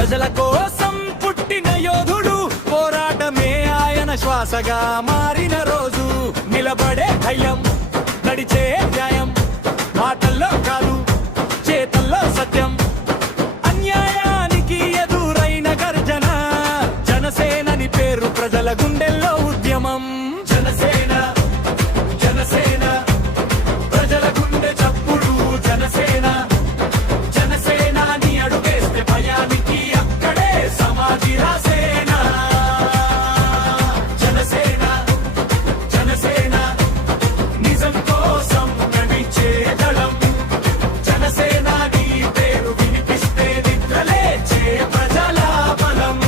ప్రజల కోసం పుట్టిన యోధుడు, పోరాటమే ఆయన శ్వాసగా మారిన రోజు. నిలబడే ధైర్యం, నడిచే న్యాయం, మాటల్లో కాదు చేతల్లో సత్యం. అన్యాయానికి ఎదురైన గర్జన, జనసేనని పేరు ప్రజల గుండెల్లో ఉద్యమం. జనసేన జనసేన ప్రజల గుండె చప్పుడు. జనసేన జనసేనాని అడుగేస్తే భయానికి అక్కడే సమాధి రాసేన. జనసేన జనసేన నిజం కోసం నడిచే దళం. జనసేనాని పేరు వినిపిస్తే నిద్రలేచే ప్రజల బలం.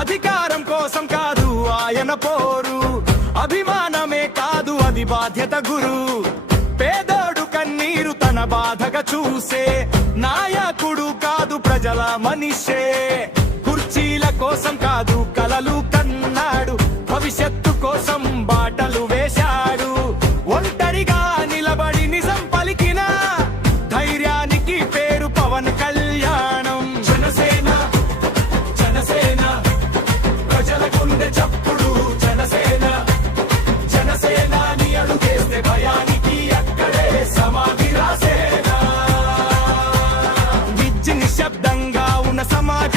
అధికారం కోసం కాదు ఆయన పోరు, అభిమానమే కాదు అది బాధ్యత గురు. పేదోడు కన్నీరు తన బాధగా చూసే నాయకుడు కాదు ప్రజల మనిషే. కుర్చీల కోసం కాదు కలలు కన్నాడు, భవిష్యత్తు కోసం బాటలు వేశాడు. ఒంటరిగా నిలబడి నిజం పలికిన ధైర్యానికి పేరు పవన్ కళ్యాణం. జనసేన జనసేన ప్రజల గుండె చప్పుడు. జనసేన జనసేనాని అడుగేస్తే భయానికి అక్కడే సమాధి రాసేన. విద్య నిశ్శబ్దంగా ఉన్న సమాజ